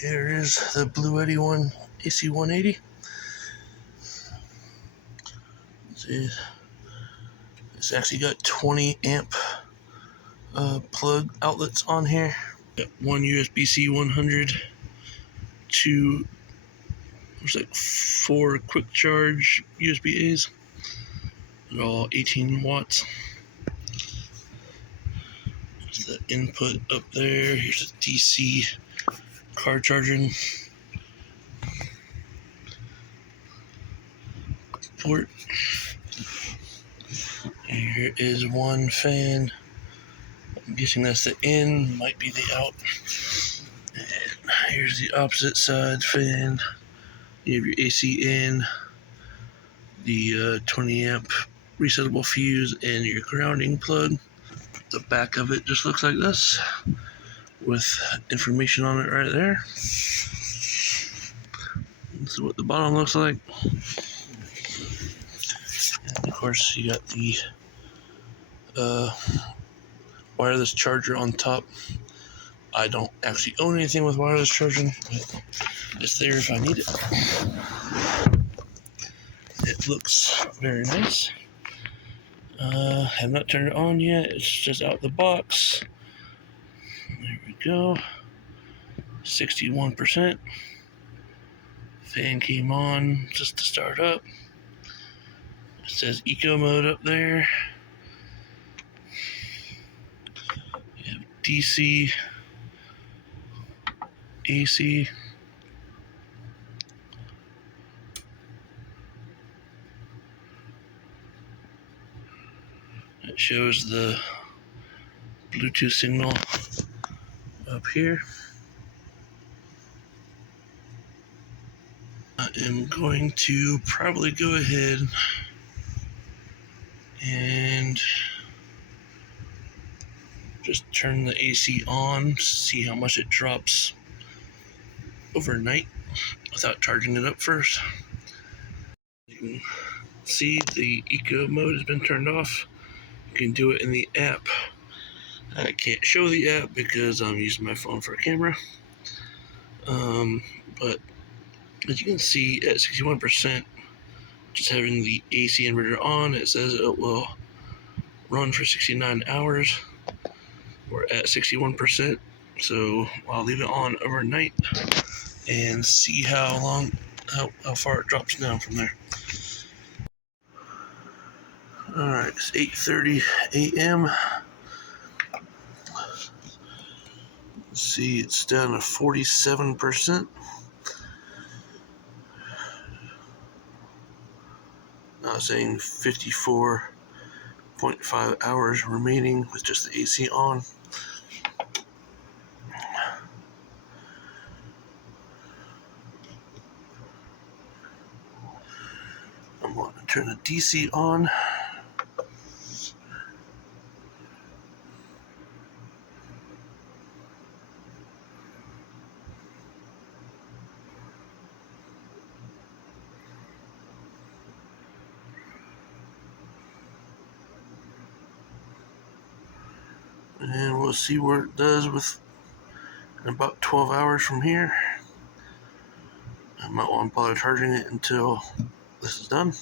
Here is the Bluetti one, AC180. It's actually got 20 amp plug outlets on here. Got one USB-C 100, two, looks like 4 quick charge USB-As. They're all 18 watts. There's the input up there. Here's a DC car charging port. And here is one fan. I'm guessing that's the in, might be the out. And here's the opposite side fan. You have your AC in, the 20 amp resettable fuse, and your grounding plug. The back of it just looks like this, with information on it right there. This is what the bottom looks like. And of course, you got the wireless charger on top. I don't actually own anything with wireless charging, but it's there if I need it. It looks very nice. Have not turned it on yet. It's just out the box. There we go. 61%. Fan came on just to start up. It says eco mode up there. You have DC, AC. It shows the Bluetooth signal up here. I am going to probably go ahead and just turn the AC on, see how much it drops overnight without charging it up first. You can see the eco mode has been turned off. You can do it in the app. I can't show the app because I'm using my phone for a camera. But as you can see, at 61%, just having the AC inverter on, it says it will run for 69 hours. We're at 61%, so I'll leave it on overnight and see how far it drops down from there. Alright, it's 8:30 a.m. Let's see, it's down to 47%. Now saying 54.5 hours remaining with just the AC on. I'm going to turn the DC on. And we'll see what it does with in about 12 hours from here. I might want to bother charging it until this is done.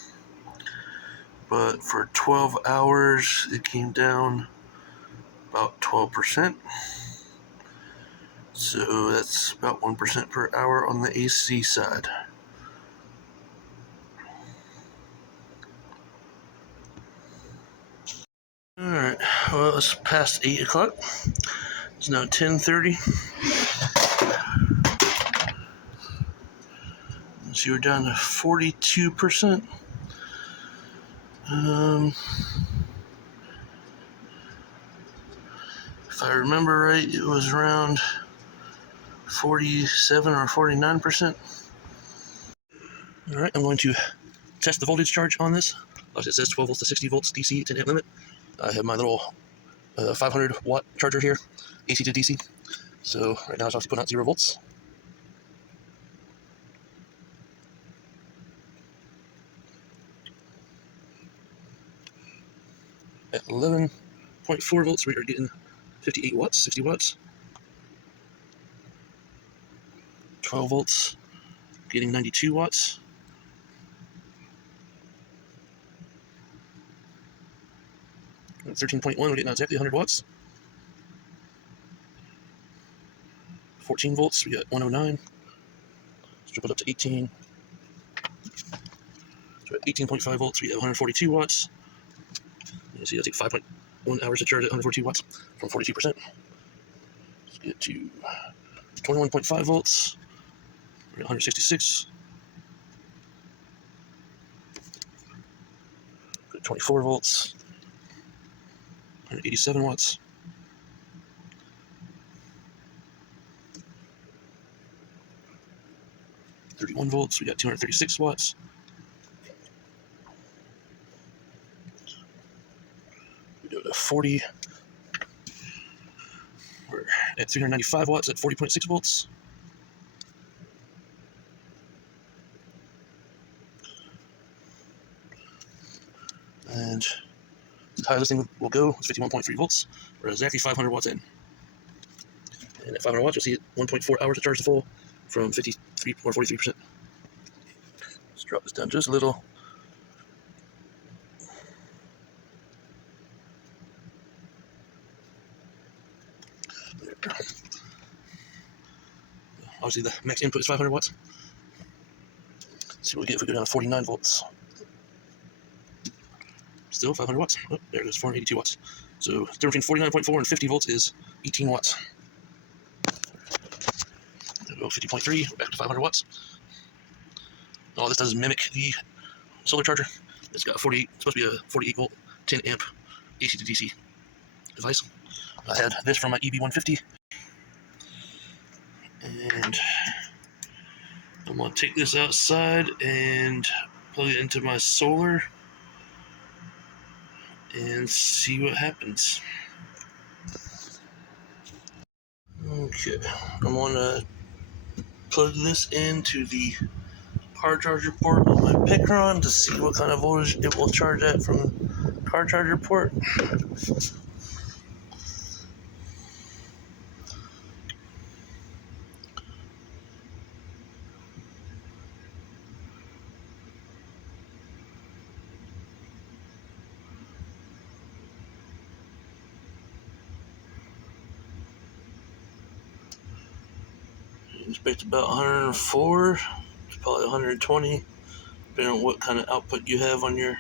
But for 12 hours, it came down about 12%. So that's about 1% per hour on the AC side. Alright, well, it's past 8 o'clock. It's now 10:30. So we're down to 42%. If I remember right, it was around 47 or 49%. Alright, I'm going to test the voltage charge on this. It says 12 volts to 60 volts DC 10 amp limit. I have my little 500 watt charger here, AC to DC. So right now it's obviously putting out 0 volts. At 11.4 volts, we are getting 58 watts, 60 watts. 12 volts, getting 92 watts. At 13.1, we're getting exactly 100 watts. 14 volts, we got 109. Let's drop it up to 18. So at 18.5 volts, we have 142 watts. You see, it'll take 5.1 hours to charge at 142 watts from 42%. Let's get to 21.5 volts. We're at 166. 24 volts. 187 watts. 31 volts, we got 236 watts. We go to 40. We're at 395 watts at 40.6 volts. And the highest this thing will go is 51.3 volts. We're exactly 500 watts in. And at 500 watts, you'll see it 1.4 hours to charge the full from 53 or 43%. Let's drop this down just a little. Obviously, the max input is 500 watts. Let's see what we get if we go down to 49 volts. Still 500 watts. Oh, there it goes, 482 watts. So, the difference between 49.4 and 50 volts is 18 watts. There we go, 50.3, back to 500 watts. All this does is mimic the solar charger. It's got 48, supposed to be a 48 volt, 10 amp AC to DC device. I had this from my EB150. And I'm going to take this outside and plug it into my solar and see what happens. Okay, I'm going to plug this into the car charger port on my Picron to see what kind of voltage it will charge at from the car charger port. Expect about 104, it's probably 120, depending on what kind of output you have on your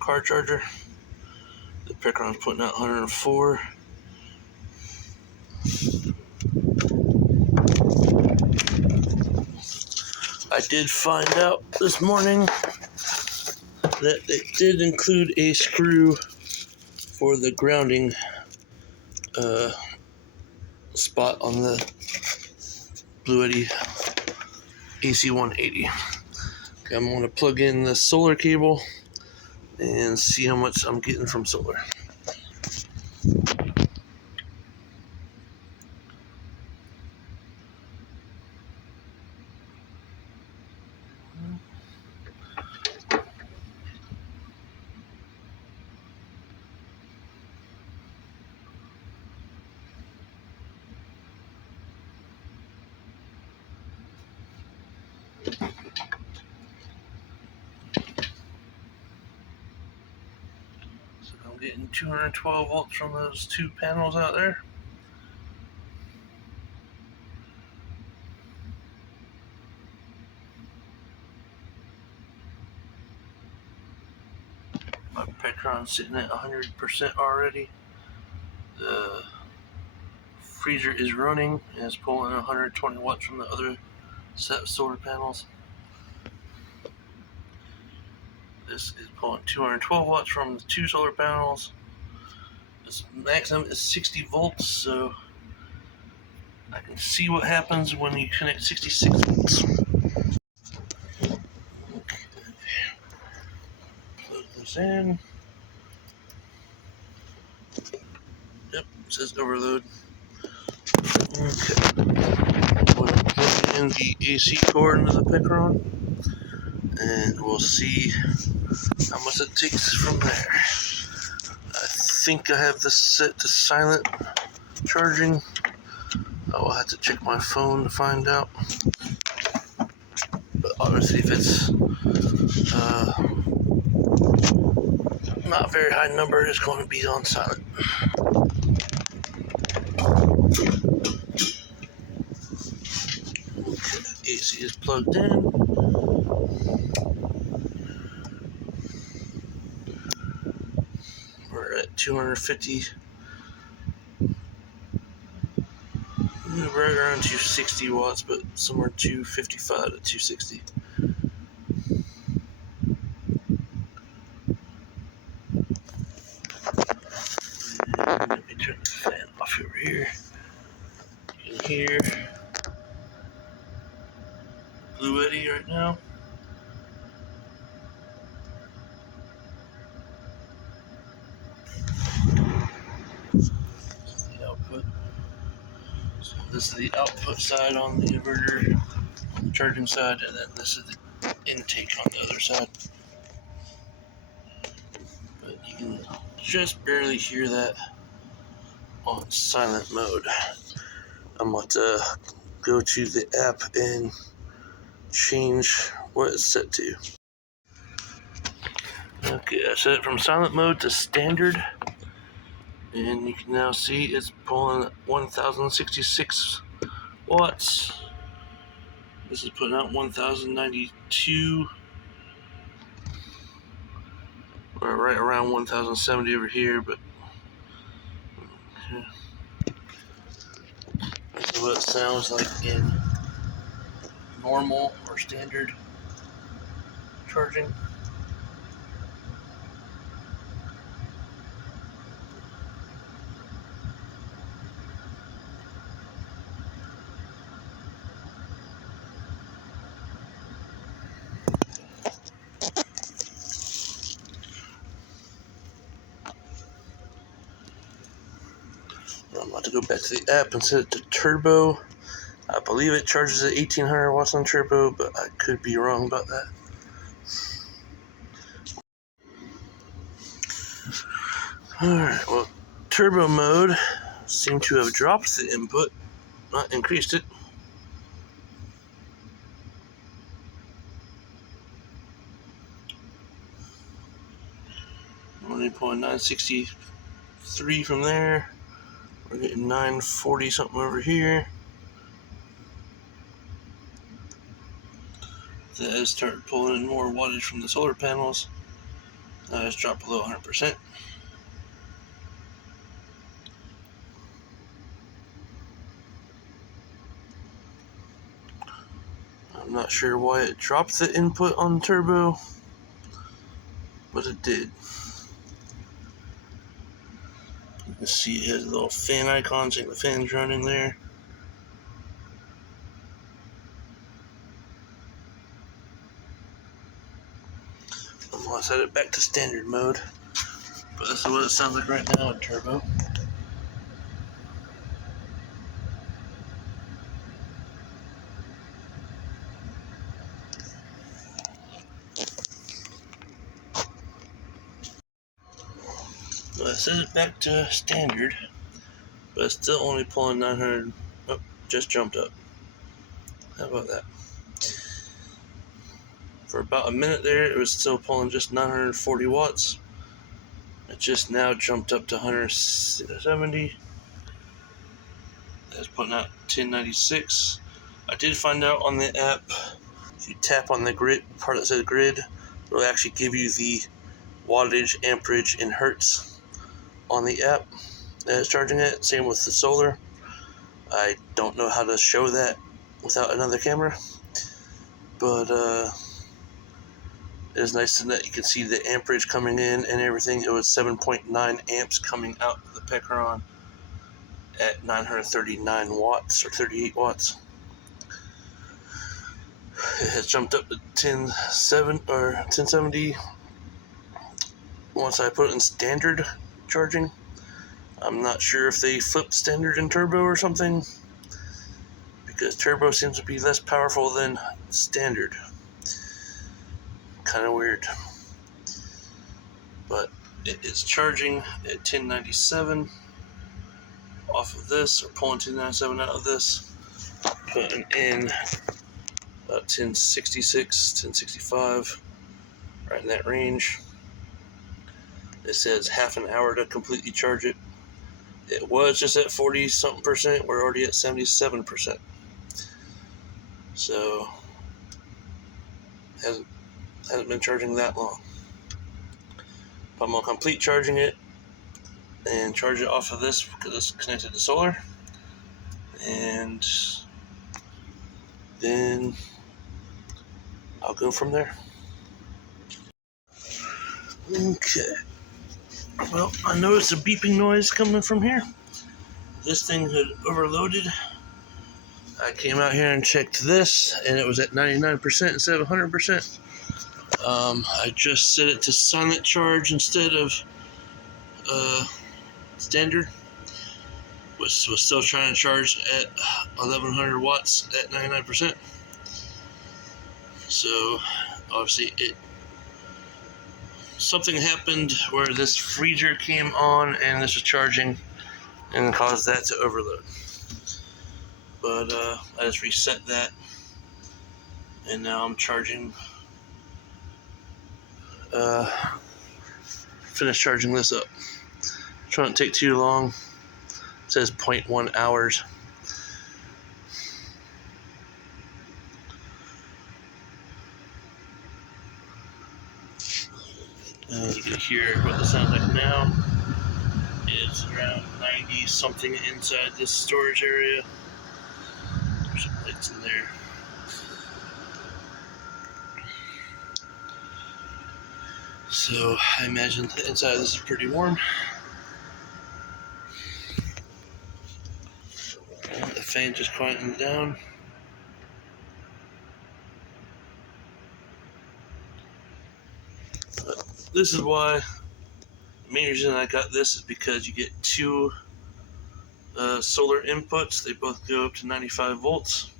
car charger. The Picron's putting out 104. I did find out this morning that it did include a screw for the grounding spot on the Bluetti AC180. Okay, I'm going to plug in the solar cable and see how much I'm getting from solar. I'm getting 212 volts from those two panels out there. My Picron's sitting at 100% already. The freezer is running and it's pulling 120 watts from the other set of solar panels. This is pulling 212 watts from the two solar panels. This maximum is 60 volts, so I can see what happens when you connect 66 volts. Okay. Plug this in. Yep, it says overload. Okay. We'll plug in the AC cord into the Picron, and we'll see how much it takes from there. I think I have this set to silent charging. I'll have to check my phone to find out. But obviously, if it's not a very high number, it's going to be on silent. Okay, AC is plugged in. We're at 250. Right around 260 watts, but somewhere 255 to 260. And let me turn the fan off over here. You can hear Bluetti right now. The output. So this is the output side on the inverter, on the charging side, and then this is the intake on the other side. But you can just barely hear that on silent mode. I'm about to go to the app and change what it's set to. Okay, I set it from silent mode to standard, and you can now see it's pulling 1066 watts. This is putting out 1092, or right around 1070 over here, but okay. This is what it sounds like in normal or standard charging. I'm about to go back to the app and set it to turbo. I believe it charges at 1800 watts on turbo, but I could be wrong about that. Alright, well, turbo mode seemed to have dropped the input, not increased it. Only pulling 963 from there. We're getting 940 something over here. That has started pulling in more wattage from the solar panels. That has dropped below 100%. I'm not sure why it dropped the input on turbo, but it did. You can see it has a little fan icon saying the fan's running there. I'm going to set it back to standard mode, but this is what it sounds like right now in turbo. I set it back to standard, but it's still only pulling 900. Oh, just jumped up. How about that? For about a minute there, it was still pulling just 940 watts. It just now jumped up to 170. That's putting out 1096. I did find out on the app, if you tap on the grid part that says grid, it'll actually give you the wattage, amperage, in hertz on the app that it's charging it. Same with the solar. I don't know how to show that without another camera, but it is nice that you can see the amperage coming in and everything. It was 7.9 amps coming out of the Pecaron at 939 watts or 38 watts. It has jumped up to 1070 once I put it in standard charging. I'm not sure if they flipped standard and turbo or something, because turbo seems to be less powerful than standard. Kind of weird. But it is charging at 1097. off of this, or pulling 297 out of this, putting in about 1066, 1065, right in that range. It says half an hour to completely charge it. It was just at 40 something percent. We're already at 77%. So hasn't been charging that long. But I'm gonna complete charging it and charge it off of this because it's connected to solar, and then I'll go from there. Okay. Well, I noticed a beeping noise coming from here. This thing had overloaded. I came out here and checked this, and it was at 99% instead of 100%. I just set it to silent charge instead of standard. Was still trying to charge at 1100 watts at 99%. So obviously something happened where this freezer came on and this was charging and caused that to overload. But I just reset that, and now I'm charging. Finished charging this up. Trying to take too long. It says 0.1 hours. And you can hear what the sounds like now. It's around 90 something inside this storage area. There's some lights in there. So I imagine the inside of this is pretty warm. And the fan just quieting down. But this is why, the main reason I got this is because you get two solar inputs. They both go up to 95 volts.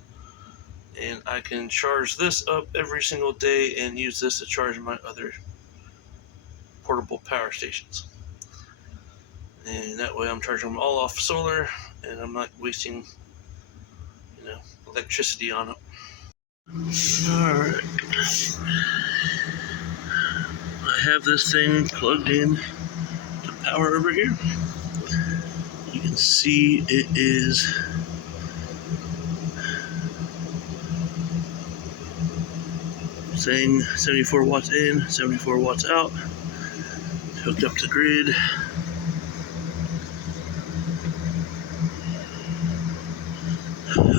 And I can charge this up every single day and use this to charge my other portable power stations. And that way I'm charging them all off solar, and I'm not wasting, electricity on it. Alright. I have this thing plugged in to power over here. You can see it is saying 74 watts in, 74 watts out. Hooked up to grid.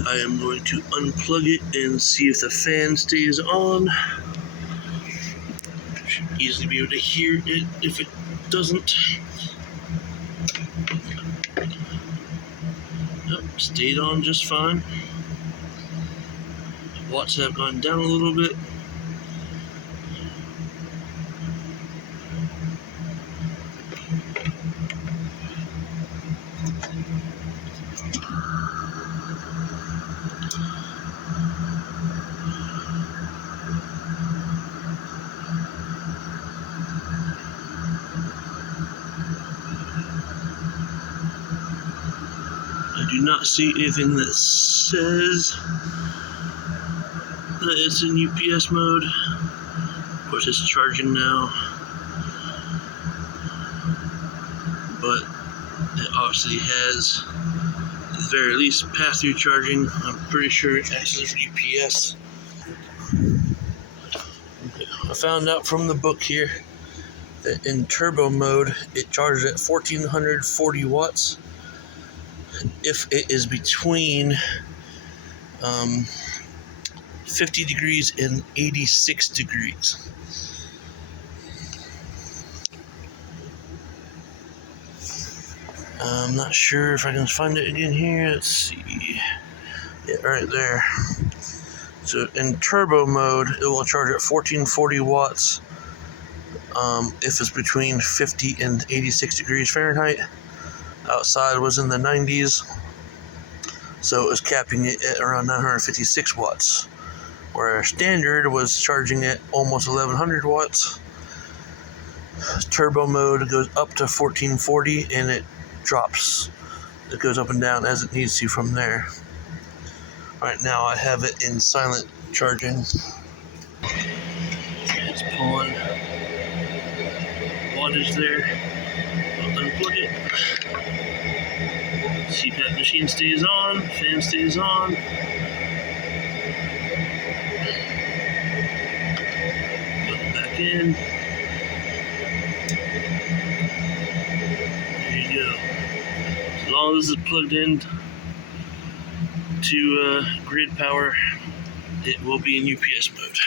I am going to unplug it and see if the fan stays on. Should easily be able to hear it if it doesn't. Yep, stayed on just fine. Watts have gone down a little bit. I do not see anything that says that it's in UPS mode. Of course, it's charging now, but it obviously has, at the very least, pass-through charging. I'm pretty sure it acts as UPS. I found out from the book here that in turbo mode, it charges at 1440 watts. If it is between 50 degrees and 86 degrees. I'm not sure if I can find it again here. Let's see. Yeah, right there. So in turbo mode, it will charge at 1440 watts if it's between 50 and 86 degrees Fahrenheit. Outside was in the 90s, so it was capping it at around 956 watts. Where standard was charging at almost 1100 watts. Turbo mode goes up to 1440 and it drops It goes up and down as it needs to from there. Right now I have it in silent charging. It's pulling wattage there. I'll unplug it. CPAP machine stays on, fan stays on. Put it back in. There you go. As long as it's plugged in to grid power, it will be in UPS mode.